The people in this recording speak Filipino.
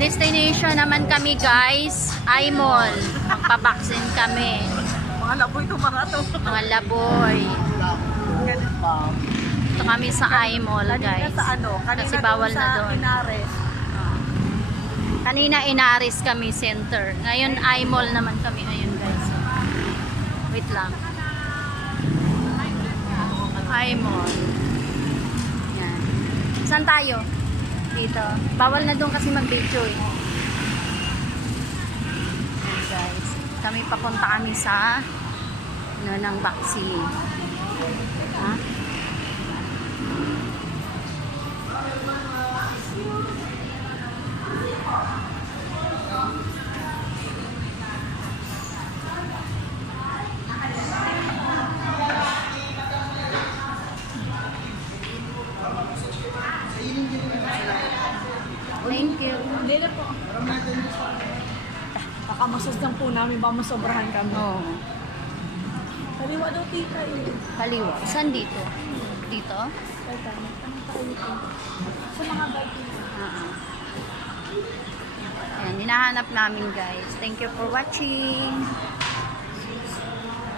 destination naman kami guys, I-Mall. Magpabaksin kami. Mga laboy to mga to. Mga laboy. Ito kami sa I-Mall Kanina guys. sa ano, kanina Kasi bawal doon na sa doon. Inares. Kanina Inaris kami center. Ngayon I-Mall naman kami ngayon guys. Wait lang. I-Mall. Yan. Saan tayo? Dito. Bawal na doon kasi mag-video eh. Yan guys. Kami papunta kami sa ng vaccine. Ha? Thank you. Hindi na po. Baka masasang po namin, baka masobrahan kami. Oh, Kaliwa daw tita yun. kaliwa. Saan dito? Dito? Tita, anong tayo ito? Sa mga bike. Ayan, hinahanap namin guys. Thank you for watching.